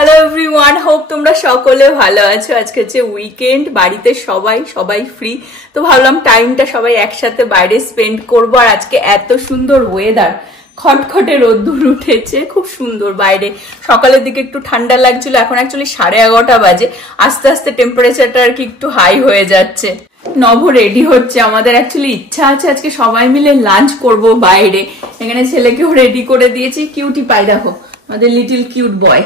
Hello everyone, hope তোমরা সকলে ভালো আছো। আজকে হচ্ছে উইকেন্ড, বাড়িতে সবাই ফ্রি, তো ভাবলাম টাইমটা সবাই একসাথে বাইরে স্পেন্ড করবো। আর আজকে এত সুন্দর ওয়েদার, খটখটে রোদ্দুর উঠেছে, খুব সুন্দর বাইরে। সকালের দিকে একটু ঠান্ডা লাগছিল, এখন অ্যাকচুয়ালি 11:30 বাজে। আস্তে আস্তে টেম্পারেচারটা আর কি একটু হাই হয়ে যাচ্ছে। নভ রেডি হচ্ছে, আমাদের অ্যাকচুয়ালি ইচ্ছা আছে আজকে সবাই মিলে লাঞ্চ করব বাইরে। এখানে ছেলেকেও রেডি করে দিয়েছি, কিউটি পাই দেখো, আমাদের লিটিল কিউট বয়।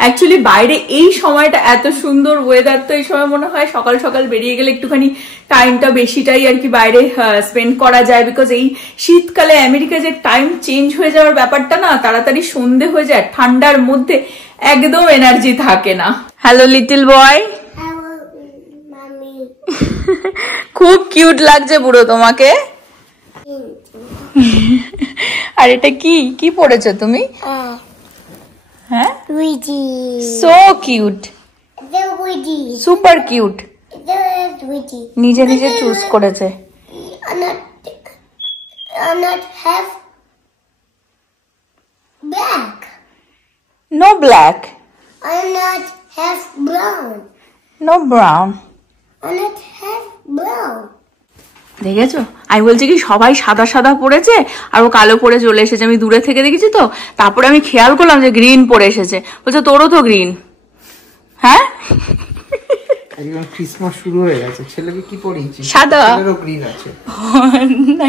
অ্যাকচুয়ালি বাইরে এই সময়টা এত সুন্দর ওয়েদার, তো এই সময় মনে হয় সকাল সকাল বেরিয়ে গেলে একটুখানি টাইমটা বেশিটাই আর কি বাইরে স্পেন্ড করা যায়। বিকজ এই শীতকালে আমেরিকায় যে টাইম চেঞ্জ হয়ে যাওয়ার ব্যাপারটা না, তাড়াতাড়ি সন্ধে হয়ে যায়, ঠান্ডার মধ্যে একদম এনার্জি থাকে না। হ্যালো লিটল বয়, খুব কিউট লাগছে বুড়ো তোমাকে। আর এটা কি কি পড়েছো তুমি? হ্যাঁ, সো কিউট, সুপার কিউট, নিজে নিজে চুজ করেছে। No black, no brown. দেখেছো, আমি বলছি কি সবাই সাদা সাদা পড়েছে আর ও কালো পরে চলে এসেছে। আমি দূরে থেকে দেখেছি তো, তারপরে আমি খেয়াল করলাম যে গ্রিন পরে এসেছে। বলছে তোরও তো গ্রিন। হ্যাঁ, ক্রিসমাস শুরু হয়ে গেছে, ছেলেকে কি পরিয়েছি? সাদা, ছেলেরও গ্রিন আছে।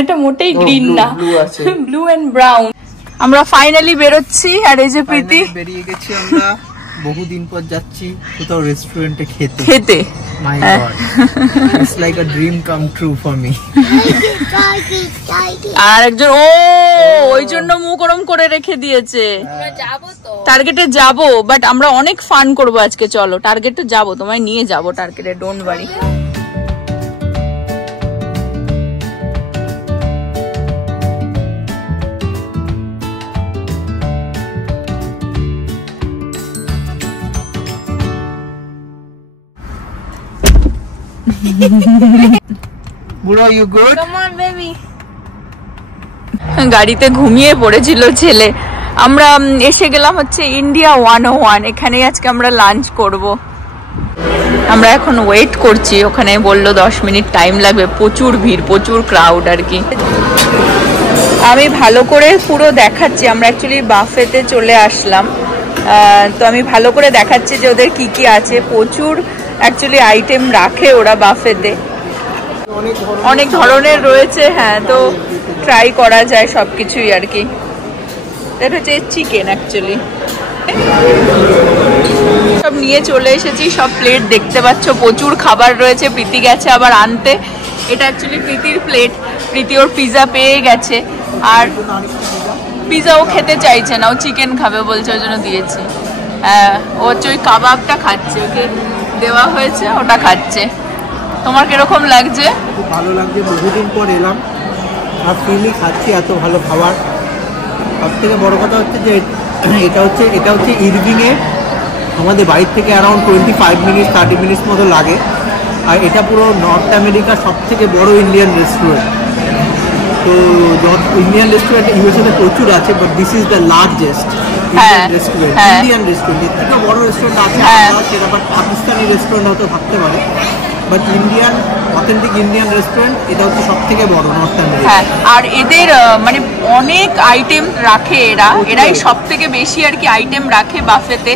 এটা মোটেই গ্রিন না, ব্লু এন্ড ব্রাউন। আমরা ফাইনালি বেরোচ্ছি, আর এই যে প্রীতি বেরিয়ে গেছি আমরা। বহুদিন পর যাচ্ছি কোথাও রেস্টুরেন্টে খেতে। My god, it's like a dream come true for me. আর একজন ওই জন্য মুখ গরম করে রেখে দিয়েছে। টার্গেটে যাবো, বাট আমরা অনেক ফান করবো আজকে। চলো টার্গেটে যাবো, তোমায় নিয়ে যাবো টার্গেটে, ডোন্ট ওয়ারি। গাড়িতে ঘুমিয়ে পড়েছিল ছেলে। আমরা এসে গেলাম হচ্ছে ইন্ডিয়া 101, এখানে আজকে আমরা লাঞ্চ করব। আমরা এখন ওয়েট করছি, ওখানে বললো 10 মিনিট টাইম লাগবে। প্রচুর ভিড়, প্রচুর ক্রাউড আর কি। আমি ভালো করে পুরো দেখাচ্ছি, আমরা অ্যাকচুয়ালি বাফেতে চলে আসলাম, তো আমি ভালো করে দেখাচ্ছি যে ওদের কি কি আছে। প্রচুর অ্যাকচুয়ালি আইটেম রাখে ওরা বাফেতে, অনেক ধরনের রয়েছে। হ্যাঁ, তো ট্রাই করা যায় সবকিছুই আর কি। এটা হচ্ছে চিকেন অ্যাকচুয়ালি। সব নিয়ে চলে এসেছি, সব প্লেট দেখতে পাচ্ছ, প্রচুর খাবার রয়েছে। প্রীতি গেছে আবার আনতে। এটা অ্যাকচুয়ালি প্রীতির প্লেট। প্রীতি ওর পিজা পেয়ে গেছে, আর পিজা ও খেতে চাইছে না, ও চিকেন খাবে বলছে, ওই জন্য দিয়েছি। হ্যাঁ, ও হচ্ছে ওই কাবাবটা খাচ্ছে, ওকে দেওয়া হয়েছে, ওটা খাচ্ছে। তোমার কিরকম লাগছে? খুব ভালো লাগছে, বহুদিন পর এলাম আর ফ্রিলি খাচ্ছি এত ভালো খাবার। সব থেকে বড় কথা হচ্ছে যে এটা হচ্ছে ইরভিংয়ে, আমাদের বাড়ির থেকে অ্যারাউন্ড 25 মিনিট 30 মিনিটস মতো লাগে। আর এটা পুরো নর্থ আমেরিকার সব থেকে বড় ইন্ডিয়ান রেস্টুরেন্ট। তো ইন্ডিয়ান রেস্টুরেন্ট ইউএসএতে প্রচুর আছে, but this is the largest restaurant, Indian restaurant. এর থেকে বড় রেস্টুরেন্ট আছে সেটা, বাট পাকিস্তানি রেস্টুরেন্ট হয়তো থাকতে পারে, but Indian authentic Indian restaurant এটা হচ্ছে সব থেকে বড় নর্থ আমেরিকা। হ্যাঁ, আর এদের মানে অনেক আইটেম রাখে এরাই সব থেকে বেশি আর কি আইটেম রাখে বাফেতে।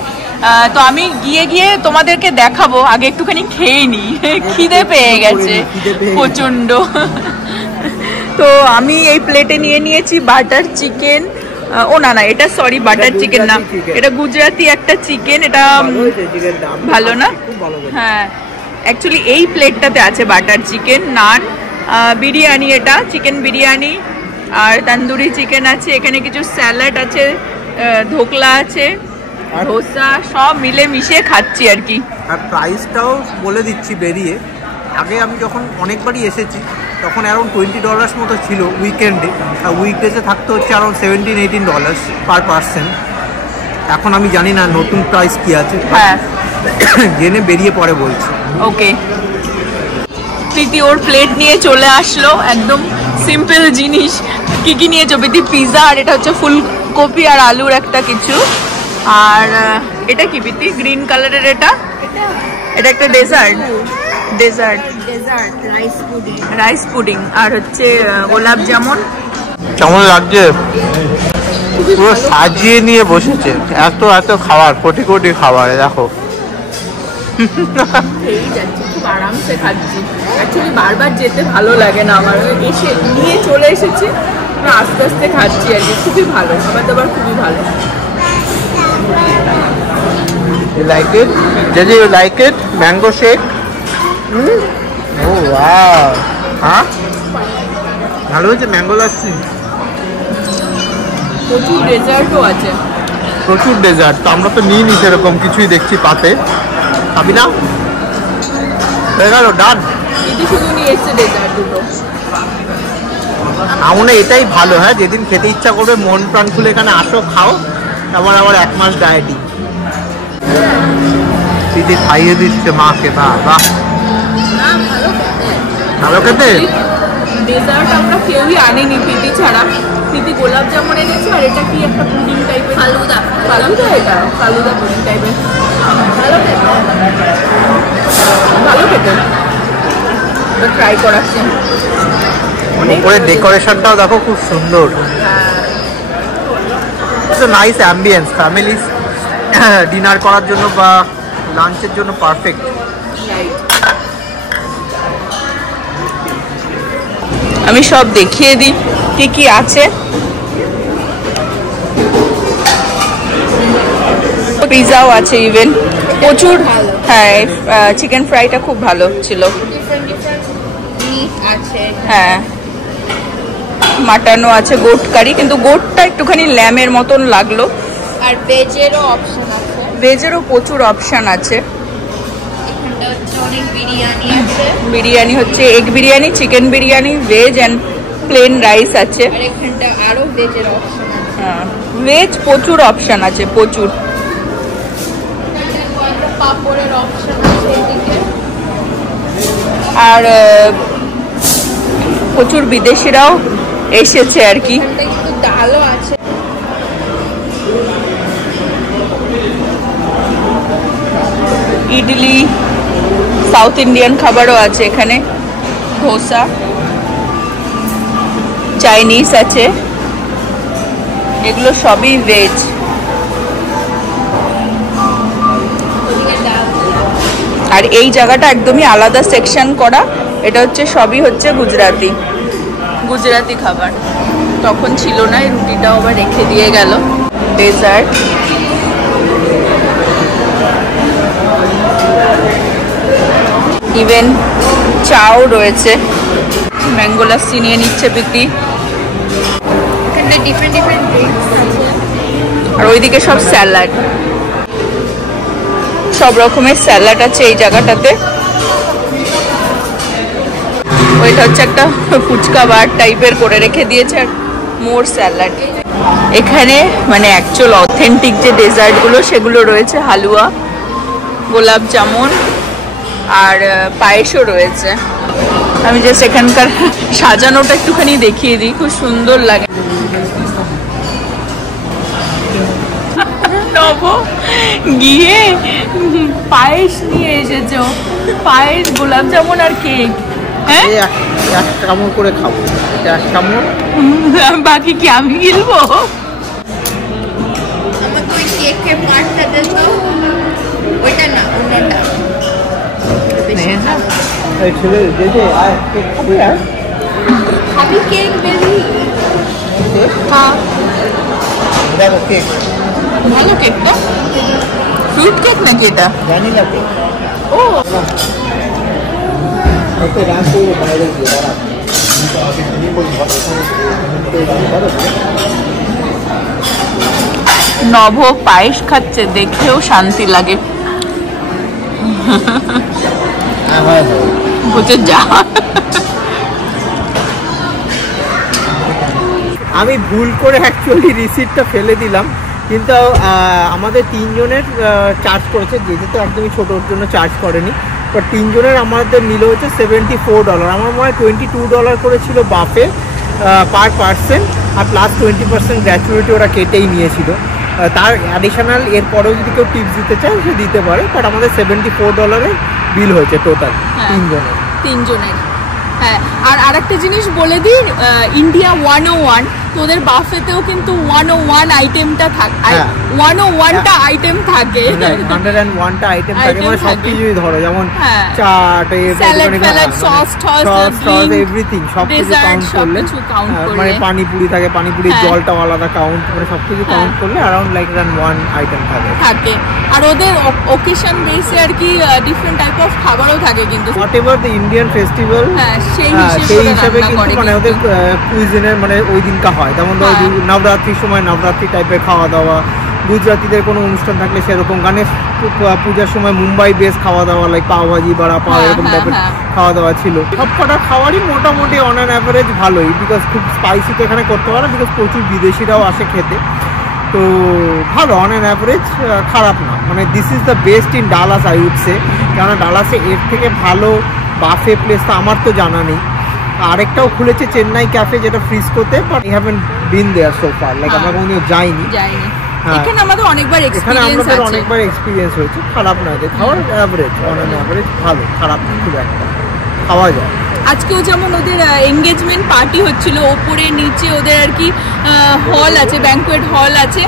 তো আমি গিয়ে তোমাদেরকে দেখাবো, আগে একটুখানি খেয়ে নি, খিদে পেয়ে গেছে প্রচন্ড। তো আমি এই প্লেটে নিয়ে নিয়েছি বাটার চিকেন। ও না, এটা সরি বাটার চিকেন না, এটা গুজরাটি একটা চিকেন। এটা ভালো না? হ্যাঁ, অ্যাকচুয়ালি এই প্লেটটাতে আছে বাটার চিকেন, নান, বিরিয়ানি, এটা চিকেন বিরিয়ানি, আর তন্দুরি চিকেন আছে। এখানে কিছু স্যালাড আছে, ধোকলা আছে, ধোসা, সব মিলে মিশিয়ে খাচ্ছি আর কি। আর প্রাইসটাও বলে দিচ্ছি বেরিয়ে। আগে আমি যখন অনেকবারই এসেছি তখন অ্যারাউন্ড $20 মতো ছিল উইকেন্ডে, আর উইকডেজে থাকতে হচ্ছে অ্যারাউন্ড $17-18 পার পার্সন। এখন আমি জানি না নতুন প্রাইস কি আছে, হ্যাঁ জেনে বেরিয়ে পরে বলছি। ওকে, প্রীতি ওর প্লেট নিয়ে চলে আসলো, একদম সিম্পল জিনিস। কি কি নিয়েছো প্রীতি? পিজা, আর এটা হচ্ছে ফুলকপি আর আলুর একটা কিছু। আর এটা কি বিতি গ্রিন কালারের? এটা এটা একটা ডেজার্ট রাইস পুডিং আর হচ্ছে গোলাপ জামুন। কেমন লাগছে? পুরো সাজিয়ে নিয়ে বসেছে, এত এত খাবার, কোটি কোটি খাবার। দেখো খেয়েই যাচ্ছি, খুব আরামসে খাচ্ছি। অ্যাকচুয়ালি বারবার যেতে ভালো লাগে না আমার, এসে নিয়ে চলে এসেছি, আস্তে আস্তে খাচ্ছি আর কি। খুবই ভালো খাবার দাবার, খুবই ভালো। You like it? Did you like it? Mango shake? Oh wow! হ্যাঁ, ভালো হয়েছে। ম্যাঙ্গো লাচ্ছি, প্রচুর ডেজার্টও আছে। প্রচুর ডেজার্ট। তো আমরা তো নিইনি সেরকম কিছুই, দেখছি পাতে। খাবি না? হয়ে গেল, ডান। দিদি শুধু নিয়ে এসছে ডেজার্ট দুটো। আমার এটাই ভালো। হ্যাঁ, যেদিন খেতে ইচ্ছা করবে মন প্রাণ খুলে এখানে আসো, খাও, আবার আবার 1 মাস ডায়েটি। দিদি খাইয়ে দিচ্ছে মাকে। বাহ বাহ, ভালো খেতে। ডেজার্ট আমরা কেউই আনিনি প্রীতি ছাড়া। প্রীতি গোলাপ জামুন এনেছে, আর এটা কি একটা পুডিং টাইপের, ফালুদা। এটা ফালুদা পুডিং টাইপের। ভালো খেতে, ট্রাই করাচ্ছি। উপরে ডেকোরেশনটাও দেখো, খুব সুন্দর। নাইস অ্যাম্বিয়েন্স, ফ্যামিলি ডিনার করার জন্য বা লাঞ্চের জন্য পারফেক্ট। আমি সব দেখিয়ে দিই কি কি আছে। পিৎজাও আছে ইভেন, প্রচুর। হ্যাঁ, চিকেন ফ্রাইটা খুব ভালো ছিল। হ্যাঁ, মাটনও আছে, গোট কারি, কিন্তু গোটটা একটুখানি ল্যামের মতন লাগলো। আর ভেজেরও অপশন আছে, ভেজেরও প্রচুর অপশন আছে। এখানটা হচ্ছে অনেক বিরিয়ানি আছে। বিরিয়ানি হচ্ছে egg biryani, chicken biryani, veg and plain rice আছে। আর এখানটা আরো ভেজের অপশন আছে। হ্যাঁ, ভেজ প্রচুর অপশন আছে, প্রচুর। কয়েকটা পাপড়ের অপশন আছে এদিকে। আর প্রচুর বিদেশিরাও এসেছে আর কি। এখানটা কিন্তু ডালও আছে। ইডলি, সাউথ ইন্ডিয়ান খাবারও আছে এখানে, ধোসা, চাইনিজ আছে, এগুলো সবই ভেজ। আর এই জায়গাটা একদমই আলাদা সেকশন করা, এটা হচ্ছে সবই হচ্ছে গুজরাটি খাবার। তখন ছিল না, এই রুটিটাও আবার রেখে দিয়ে গেল। ডেজার্ট, ইভেন চাও রয়েছে। ম্যাঙ্গো লাস্সি নিয়ে নিচ্ছে প্রীতি। এখানে ডিফারেন্ট ড্রিঙ্কস আছে। আর ওইদিকে সব স্যালাড, সব রকমের স্যালাড আছে এই জায়গাটাতে। ওইটা হচ্ছে একটা ফুচকা বার টাইপের করে রেখে দিয়েছে, আর মোর স্যালাড। এখানে মানে অ্যাকচুয়াল অথেন্টিক যে ডেজার্টগুলো সেগুলো রয়েছে, হালুয়া, গোলাপ জামুন আর পায়েসও রয়েছে। আমি জাস্ট এখানকার সাজানোটা একটুখানি দেখিয়ে দিই, খুব সুন্দর লাগে। নব গিয়ে পায়েস নিয়ে এসেছো, পায়েস, গোলাপ জামুন আর কেক। হ্যাঁ, এক কামড় করে খাবো, এক কামড়। বাকি কি আমি গিলবো? আমাকে ওই কেকের পার্টটা দেন তো। ওইটা না, অন্যটা। ছেলে আয় কেক খাবি? আর খাবি কেক বেবি? হ্যাঁ, দেখো কেক, ভালো কেকটা। ফ্রুট কেক নাকি এটা? Vanilla cake. ও, ওকে রান করবো বাইরে গিয়ে, দাঁড়া। নভ পায়েস খাচ্ছে, দেখেও শান্তি লাগে। বুঝে যা। আমি ভুল করে অ্যাকচুয়ালি রিসিপ্টটা ফেলে দিলাম, কিন্তু আমাদের 3 জনের চার্জ করেছে, যেহেতু একদমই ছোটোর জন্য চার্জ করেনি। বাট 3 জনের আমাদের নিল হচ্ছে $74। আমার মনে হয় $22 করেছিল বাফে পার পার্সন, আর প্লাস 20% গ্র্যাচুইটি ওরা কেটেই নিয়েছিল। তার অ্যাডিশনাল এরপরেও যদি কেউ টিপস দিতে চায় সে দিতে পারে, বাট আমাদের $74 বিল হয়েছে টোটাল তিনজনের। হ্যাঁ, আর আরেকটা জিনিস বলে দিই, ইন্ডিয়া 101 তোদের বাফেতেও কিন্তু 101 আইটেমটা থাকে, 101টা আইটেম থাকে, 101টা আইটেম থাকে, মানে সবকিছুই ধরো, যেমন চাট, সস, এভরিথিং সবকিছু কাউন্ট করলে, মানে পানিপুরি থাকে, পানিপুরির জলটাও আলাদা কাউন্ট, মানে সবকিছু কাউন্ট করলে অ্যারাউন্ড লাইক 1 আইটেম থাকে। আর ওদের ওকেশন বেসে আর কি ডিফারেন্ট টাইপ অফ খাবারও থাকে, কিন্তু হোয়াটএভার দ্য ইন্ডিয়ান ফেস্টিভ্যাল সেই হিসাবে কিন্তু মানে ওদের কুইজিনের মানে ওই দিনকা হয়। যেমন ধরো নবরাত্রির সময় নবরাত্রি টাইপের খাওয়া দাওয়া, গুজরাটিদের কোনো অনুষ্ঠান থাকলে সেরকম, গণেশ পূজার সময় মুম্বাই বেস খাওয়া দাওয়া, লাইক পাওভাজি, বড়া পাও, এরকম টাইপের খাওয়া দাওয়া ছিল। সব কটা খাবারই মোটামুটি অন অ্যান অ্যাভারেজ ভালোই, বিকজ খুব স্পাইসি তো এখানে করতে পারে, বিকজ প্রচুর বিদেশিরাও আসে খেতে, তো ভালো, অন অ্যান অ্যাভারেজ খারাপ না। মানে this is the best in Dallas I would say, কেননা ডালাসে এর থেকে ভালো বাফে প্লেস তো আমার তো জানা নেই। আরেকটাও খুলেছে চেন্নাই ক্যাফে, যেটা ফ্রিস্কোতে, but I haven't been there so far, like আমরা কোনোদিনও যাইনি। এখানে আমাদের অনেকবার এক্সপেরিয়েন্স হয়েছে, খারাপ না, যে খাওয়ার অ্যাভারেজ, অন অ্যান অ্যাভারেজ ভালো, খারাপ না খুব একটা, খাওয়া যায়। আজকেও যেমন ওদের এঙ্গেজমেন্ট পার্টি হচ্ছিল, ওপরে নিচে ওদের আর কি হল আছে, ব্যাঙ্কোয়েট হল আছে,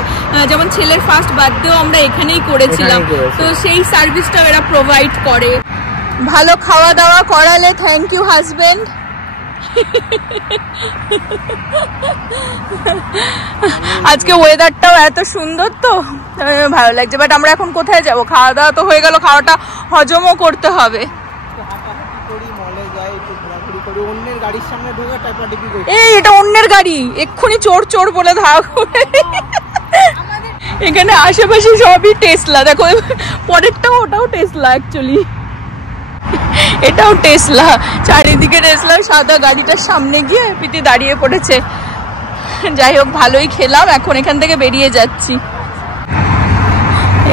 যেমন ছেলের ফার্স্ট বার্থডেও আমরা এখানেই করেছিলাম, তো সেই সার্ভিসটাও এরা প্রোভাইড করে। ভালো খাওয়া দাওয়া করালে থ্যাংক ইউ হাজবেন্ড। আজকে ওয়েদারটাও এত সুন্দর, তো ভালো লাগছে। বাট আমরা এখন কোথায় যাব? খাওয়া দাওয়া তো হয়ে গেল, খাওয়াটা হজমও করতে হবে। এই এটা অন্যের গাড়ি, এক্ষুনি চোর চোর বলে ধাওয়া করে। এখানে আশেপাশে সবই টেসলা, দেখো পরেরটাও, ওটাও টেসলা, অ্যাকচুয়ালি এটাও টেসলা, চারিদিকে টেসলা। সাদা গাড়িটার সামনে গিয়ে পিটি দাঁড়িয়ে পড়েছে। যাই হোক, ভালোই খেলাম, এখন এখান থেকে বেরিয়ে যাচ্ছি।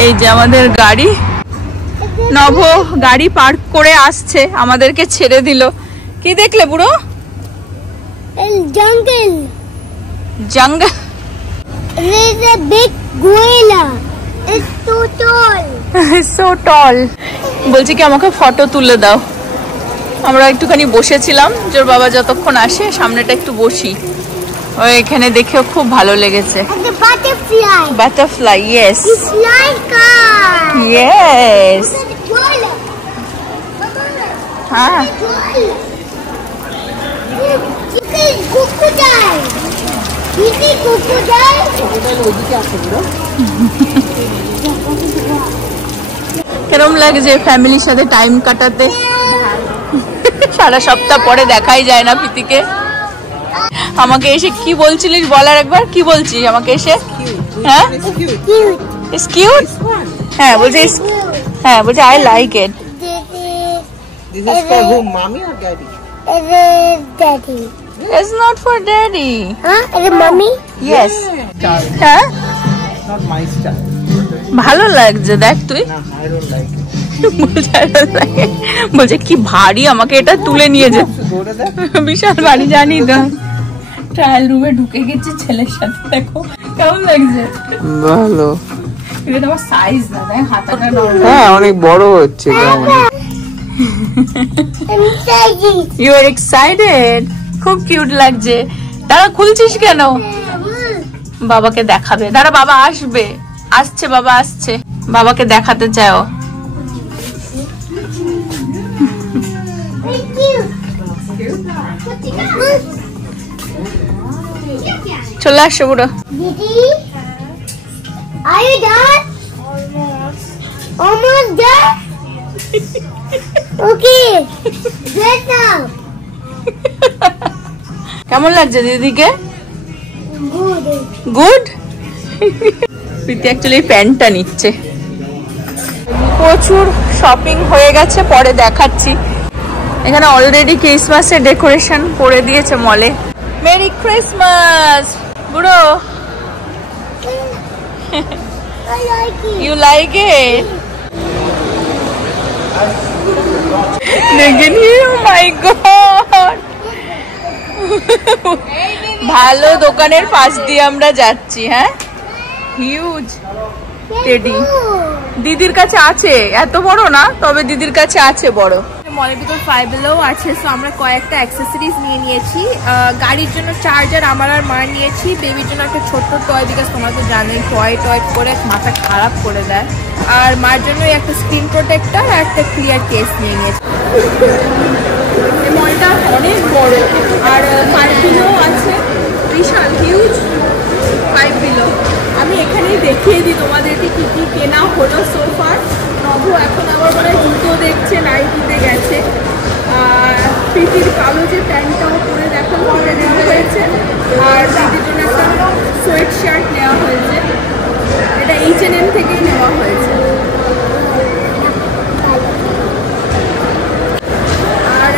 এই যে আমাদের গাড়ি, নভ গাড়ি পার্ক করে আসছে, আমাদেরকে ছেড়ে দিল। কি দেখলে বুড়ো? জঙ্গল, জঙ্গল, big gorilla, it's so ton, so টল। বলছি কি আমাকে ফটো তুলে দাও। আমরা একটুখানি বসেছিলাম, জোর বাবা যতক্ষণ আসে সামনেটা একটু বসি। ওই এখানে দেখেও খুব ভালো লেগেছে। বাটারফ্লাই, ইয়েস ইয়েস, হ্যাঁ। কেরম লাগছে ফ্যামিলির সাথে টাইম কাটাতে? সারা সপ্তাহ পরে দেখাই যায় না প্রীতিকে। আমাকে এসে কি বলছিলিস বলার একবার, কি বলছিস আমাকে এসে? হ্যাঁ, ইটস কিউট, হ্যাঁ বলছে, হ্যাঁ বলছে I like it. This is for whom, mommy or daddy? It is daddy. It's not for daddy. Huh? Is it mommy? Yes. হ্যাঁ, Not my style. ভালো লাগছে, দেখ তুই। No, I don't like it. বলছে কি ভারী, আমাকে এটা তুলে নিয়ে যে। বিশাল ভারী, জানি তো। ট্রায়াল রুমে ঢুকে গেছে ছেলের সাথে, দেখো কেমন লাগছে। ভালো, এটা তোমার সাইজ না, দেখ হাতাটা নরম। হ্যাঁ অনেক বড় হচ্ছে। You are excited? খুব কিউট লাগছে। দাঁড়া, খুলছিস কেন? বাবাকে দেখাবে, দাঁড়া বাবা আসবে, আসছে বাবা আসছে, বাবাকে দেখাতে চাও। চলে আসো বুড়ো। Are you done? Almost done? Okay. Dress up. কেমন লাগছে দিদিকে? Good. গুড। প্রীতি অ্যাকচুয়ালি প্যান্টটা নিচ্ছে। প্রচুর শপিং হয়ে গেছে, পরে দেখাচ্ছি। এখানে অলরেডি ক্রিসমাসের ডেকোরেশন করে দিয়েছে মলে। মেরি ক্রিসমাস বুড়ো। I like it. You like it? দেখেন, oh my god, ভালো দোকানের পাশ দিয়ে আমরা যাচ্ছি। হ্যাঁ, হিউজ টেডি। দিদির কাছে আছে, এত বড় না, তবে দিদির কাছে আছে বড়। মলের ভিতর ফাইবেলও আছে। সো আমরা কয়েকটা অ্যাক্সেসরিজ নিয়ে নিয়েছি। গাড়ির জন্য চার্জার আমার আর মার নিয়েছি। বেবির জন্য একটা ছোট্ট টয়, বিকজ তোমরা তো জানোই টয় করে মাথা খারাপ করে দেয়। আর মার জন্য একটা স্ক্রিন প্রোটেক্টর আর একটা ক্লিয়ার কেস নিয়ে নিয়েছি। এই মলটা অনেক বড় আর 5 বিলো আছে, বিশাল হিউজ 5 বিলো। আমি এখানেই দেখিয়ে দিই তোমাদেরকে কি কি কেনা হলো সোফার। নভু এখন আবার বলে জুতো দেখছে, নাইটিতে গেছে। আর প্রীতির কালো যে প্যান্টটাও পরে দেখানো হয়েছে। আর প্রীতির জন্য একটা সোয়েট শার্ট নেওয়া হয়েছে, এটা H&M থেকেই নেওয়া হয়েছে। আর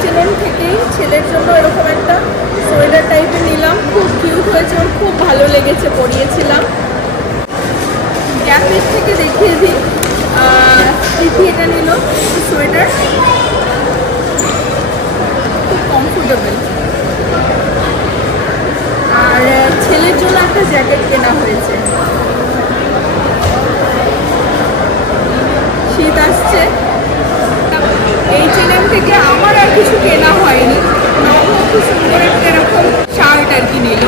H&M থেকেই ছেলের জন্য এরকম একটা সোয়েটার টাইপের নিলাম, খুব কিউট হয়েছে, ওর খুব ভালো লেগেছে, পরিয়েছিলাম। গ্যাপের থেকে দেখিয়ে দিই, প্রীতি এটা নিল সোয়েটার, খুব কমফোর্টেবল। আর ছেলের জন্য একটা জ্যাকেট কেনা হয়েছে, শীত আসছে। H&M থেকে আমার আর কিছু কেনা হয়নি। খুব সুন্দর একটা এরকম শার্ট আর কি নিল,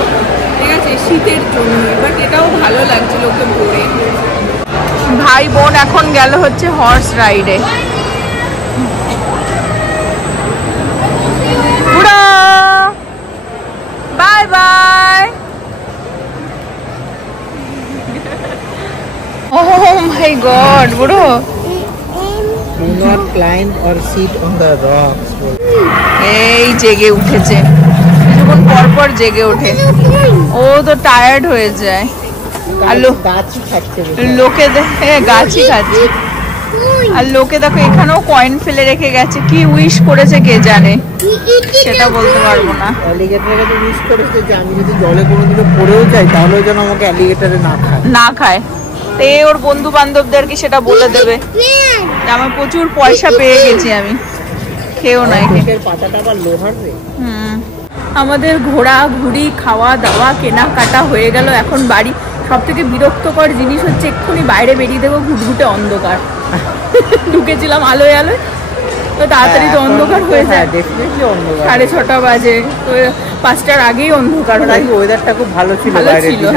ঠিক আছে, শীতের জন্য। বাট এটাও ভালো লাগছিল ওকে পরে। ভাই বোন এখন গেল হচ্ছে হর্স রাইডে। Bye bye. Oh my god, বুড়ো। Do not climb or sit on the rocks. এই জেগে উঠেছে, কিছুক্ষণ পর পর জেগে ওঠে, ও তো টায়ার্ড হয়ে যায়। আর গাছই খাচ্ছে, লোকে গাছই খাচ্ছে। আর লোকে দেখো এখানেও কয়েন ফেলে রেখে গেছে, কি উইশ করেছে কে জানে, সেটা বলতে পারবো না। অ্যালিগেটরে তো উইশ করেছে যে আমি যদি জলে কোনোদিনও পড়েও যাই তাহলে যেন আমাকে অ্যালিগেটরে না খায়। তো ওর বন্ধু বান্ধবদেরকে সেটা বলে দেবে যে আমার প্রচুর পয়সা পেয়ে গেছি আমি, খেয়েও না একে। পাতাটা আবার লোহার রে। আমাদের ঘোরা ঘুরি, খাওয়া দাওয়া, কেনাকাটা হয়ে গেল, এখন বাড়ি। সব থেকে বিরক্তকর জিনিস হচ্ছে এক্ষুনি বাইরে বেরিয়ে দেবো, ঘুটঘুটে অন্ধকার। ঢুকেছিলাম আলোয় আলোয়, তো তাড়াতাড়ি তো অন্ধকার হয়ে যায়, 6:30 বাজে, তো 5টার আগেই অন্ধকার। ওয়েদারটা খুব ভালো ছিল,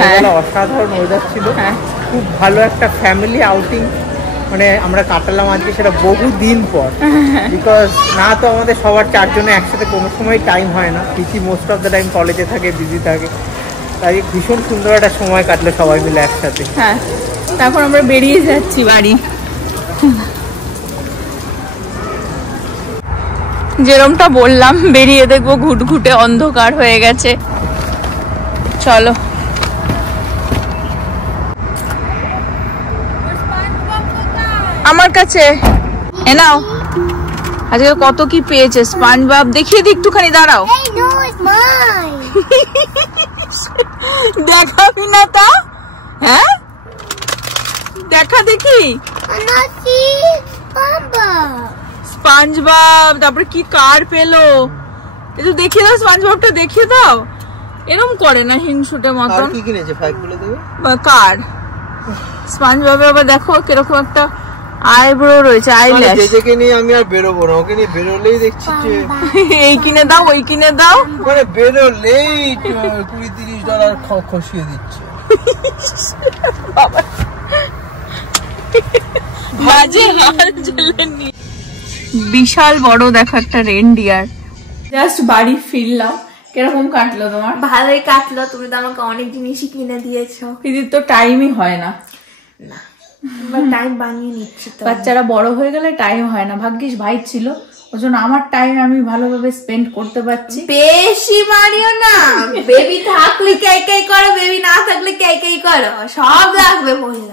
হ্যাঁ অসাধারণ ওয়েদার ছিল, হ্যাঁ খুব ভালো একটা ফ্যামিলি আউটিং মানে আমরা কাটালাম আজকে, সেটা বহু দিন পর। বিকজ না তো আমাদের সবার 4 জনে একসাথে কোনো সময় টাইম হয় না, পিসি মোস্ট অফ দ্য টাইম কলেজে থাকে, বিজি থাকে, তাই ভীষণ সুন্দর একটা সময় কাটলো সবাই মিলে একসাথে। হ্যাঁ, তারপর আমরা বেরিয়ে যাচ্ছি বাড়ি। যেরমটা বললাম, বেরিয়ে দেখবো ঘুটঘুটে অন্ধকার হয়ে গেছে। চলো। আমার কাছে এ নাও, আজকে কত কি পেয়েছে স্পঞ্জবব, দেখিয়ে দিই একটুখানি, দাঁড়াও। Hey, no, it's mine. দেখাবি না তা? হ্যাঁ, দেখা দেখি। I'm not seeing SpongeBob. SpongeBob, তারপরে কি কার পেলো, একটু দেখিয়ে দাও, স্পঞ্জববটা দেখিয়ে দাও। এরকম করে না হিংসুটের মতন। কি কিনেছে 5 বলে দেবে কার স্পঞ্জববের আবার দেখো কিরকম একটা আইব্রো রয়েছে, আইল্যাশ। যেকে নিয়ে আমি আর বেরোবো না, ওকে নিয়ে বেরোলেই দেখছি যে এই কিনে দাও, ওই কিনে দাও, মানে বেরোলেই $20-30 খসিয়ে দিচ্ছে। বাজে হাল জ্বলেনি। বিশাল বড় দেখো একটা রেনডিয়ার। জাস্ট বাড়ি ফিরলাম, কিরকম কাটলো তোমার? ভালোই কাটলো, তুমি তো আমাকে অনেক জিনিসই কিনে দিয়েছো। দিদির তো টাইমই হয় না, টাইম বানিয়ে নিচ্ছি তো। বাচ্চারা বড় হয়ে গেলে টাইম হয় না। ভাগ্যিস ভাই ছিল, ওই জন্য আমার টাইম আমি ভালোভাবে স্পেন্ড করতে পারছি। বেশি মারিও না, বেবি থাকলে কে করো, বেবি না থাকলে কে করো, সব লাগবে বলে।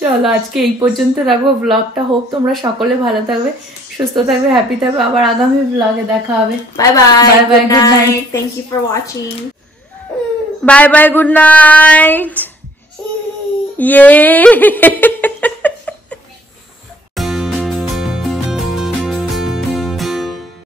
চলো আজকে এই পর্যন্ত রাখবো ব্লগটা। হোপ তোমরা সকলে ভালো থাকবে, সুস্থ থাকবে, হ্যাপি থাকবে। আবার আগামী ব্লগে দেখা হবে। Bye bye, bye bye, good night, thank you for watching. Bye bye, good night. ইয়ে